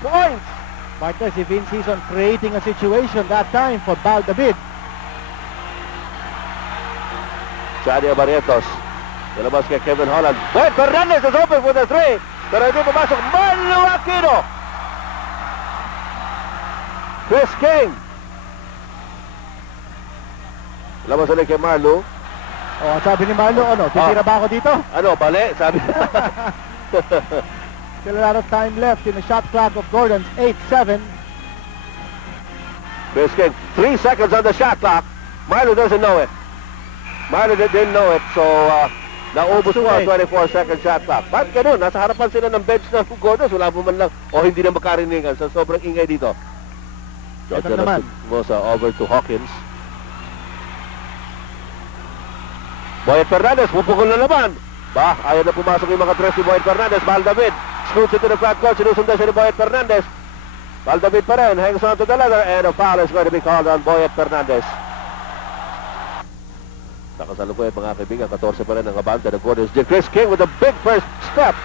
points. Partner, si Vince Hison creating a situation that time for Baldabid. Johnny Barrientos. Nilabas kay Kevin Holland. Boyd Fernandez is open for the three. Pero hindi pumasok. Marlo Aquino. Chris King. Labas ulit kay Marlo. Oh, sabi ni Marlo, ano, titira ba ako dito? Ano, bali? Sabi. Still a lot of time left in the shot clock of Gordon's 8-7. Chris King, 3 seconds on the shot clock. Marlo doesn't know it. Marlo didn't know it, so naubos mo ang 24-second shot clock. Bakit ganun? Nasa harapan sila ng bench ng Gordon. Wala mo man lang, o hindi na makarinigan. So sobrang ingay dito. Ito naman. Mosa over to Hawkins. Boyd Fernandez, pupukol na naman. Ba, ayaw na pumasok yung mga tres ni Boyd Fernandez. Baldabid, scoots into the front court. Sinusundan siya ni Boyd Fernandez. Baldabid pa rin, hangs on to the ladder, and a foul is going to be called on Boyd Fernandez. Nakasalukuyan mga kaibigan, 14 pa rin ang abante ng Gordon's Gin. Chris King with a big first step.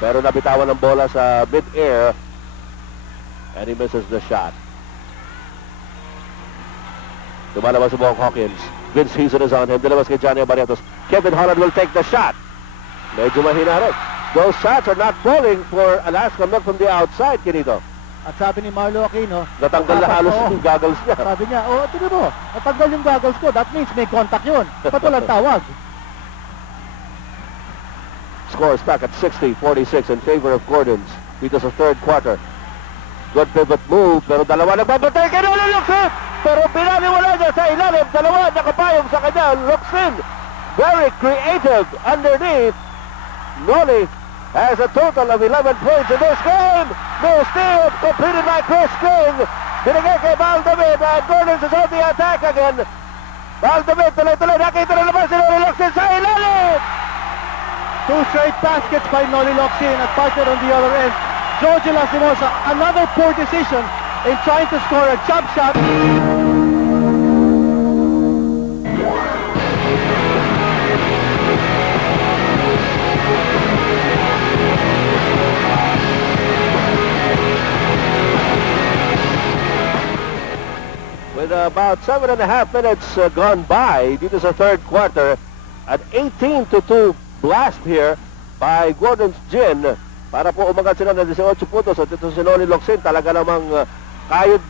Pero nabitawan ng bola sa mid-air. And he misses the shot. Lumalabas si Bong Hawkins. Vince Hison is on him. Dilabas kay Johnny Barrientos. Kevin Holland will take the shot. Medyo mahina rin. Those shots are not falling for Alaska Milk from the outside, Kinito. At sabi ni Marlo Aquino, Natanggal na halos yung goggles niya. sabi niya, oh, tignan mo, natanggal yung goggles ko. That means may contact yun. Ba't walang tawag? Scores back at 60-46 in favor of Gordon's. Dito sa third quarter. Good pivot move, pero dalawa nagbabantay. Kinula Luxin! Pero pinaniwala niya sa ilalim. Dalawa nakapayong sa kanya. Luxin, very creative underneath. Noli has a total of 11 points in this game. No steal, completed by Chris King. Binigay kay Baldabid. Gordon's is on the attack again. Baldabid, tuloy-tuloy. Nakita na naman si Noli Luxin sa ilalim. 2 straight baskets by Noli Luxin at partner on the other end. George Lastimosa, another poor decision in trying to score a jump shot. With about 7.5 minutes gone by dito sa third quarter, at 18-2 blast here by Gordon's Gin para po umagat sila ng 18 puntos. At ito si Noli Luxin, talaga namang kayod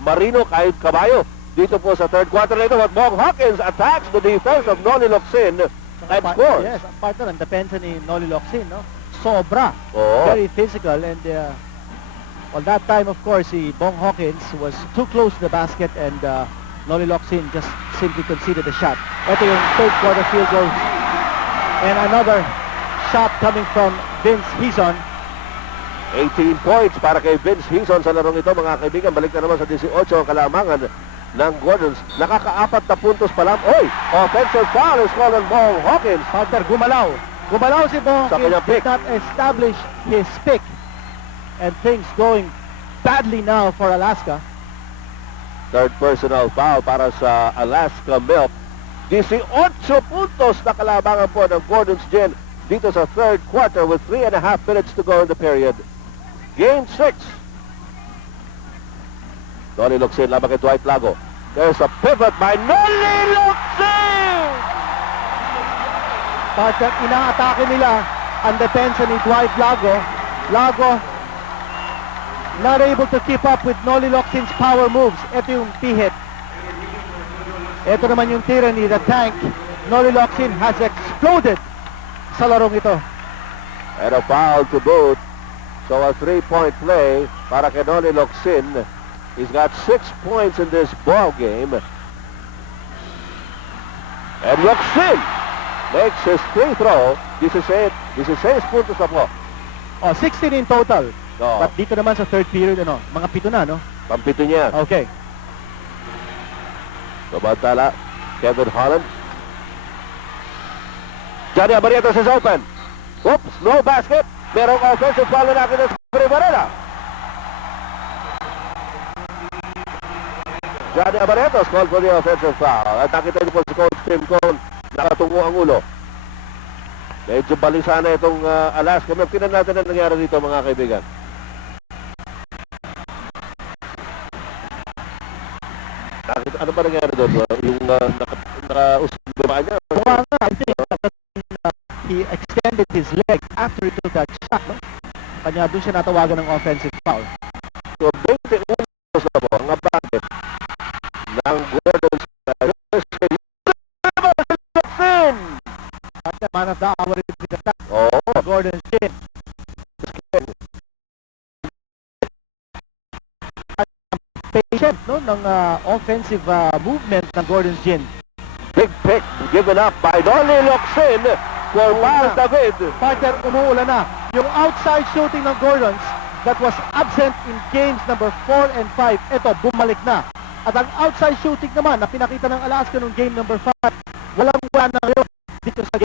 marino, kayod kabayo dito po sa third quarter na ito. But Bong Hawkins attacks the defense of Noli Luxin and scores. Yes, ang partner, ang depensa ni Noli Luxin, no? Sobra. Oo. Very physical and well, that time, of course, si Bong Hawkins was too close to the basket and Noli Luxin just simply conceded the shot. Ito yung third quarter field goal. And another shot coming from Vince Hison. 18 points para kay Vince Hison sa larong ito, mga kaibigan. Balik na naman sa 18 ang kalamangan ng Gordons. Nakaka-4 na puntos pa lang. Oy! Offensive foul is called on Bong Hawkins. Partner, gumalaw. Gumalaw si Bong Sa kanyang Hawkins, pick. did not establish his pick. And things going badly now for Alaska. Third personal foul para sa Alaska Milk. 18 puntos na kalamangan po ng Gordon's Gin dito sa third quarter with 3.5 minutes to go in the period. Game 6. Noli Luxin laban kay Dwight Lago. There's a pivot by Noli Luxin! Partner, inaatake nila ang depensa ni Dwight Lago. Lago not able to keep up with Noli Luxin's power moves. Ito yung pihit. Ito naman yung tira ni The Tank. Noli Luxin has exploded sa larong ito. And a foul to boot. So a 3-point play para kay Noli Luxin. He's got 6 points in this ball game. And Luxin makes his free throw. 16 puntos na po. Oh, 16 in total. No. But dito naman sa third period, ano, mga 7 na, no? Pampito niya. Okay. Sabantala, Kevin Holland. Johnny Barrientos is open. Oops, no basket. Merong offensive foul na natin sa Varela. Johnny Barrientos called for the offensive foul. At nakita niyo po si Coach Tim Cone, nakatungo ang ulo. Medyo balisa na itong Alaska. Tingnan natin ang nangyari dito, mga kaibigan. ano ba nangyari doon? Yung nakausap yung baba niya? Mukha nga, I think, he extended his leg after he took that shot. No? Kanya doon siya natawagan ng offensive foul. So, 21 na po ang abante ng Gordon At the man of the hour is the attack. Oo. Gordon Chin. Patient no, ng offensive movement ng Gordon Chin. Big pick given up by Donnie Locsin for Mal David. Partner, umuulan na. Yung outside shooting ng Gordons that was absent in games number 4 and 5, ito, bumalik na. At ang outside shooting naman na pinakita ng Alaska nung game number 5, walang-wala na ngayon dito sa game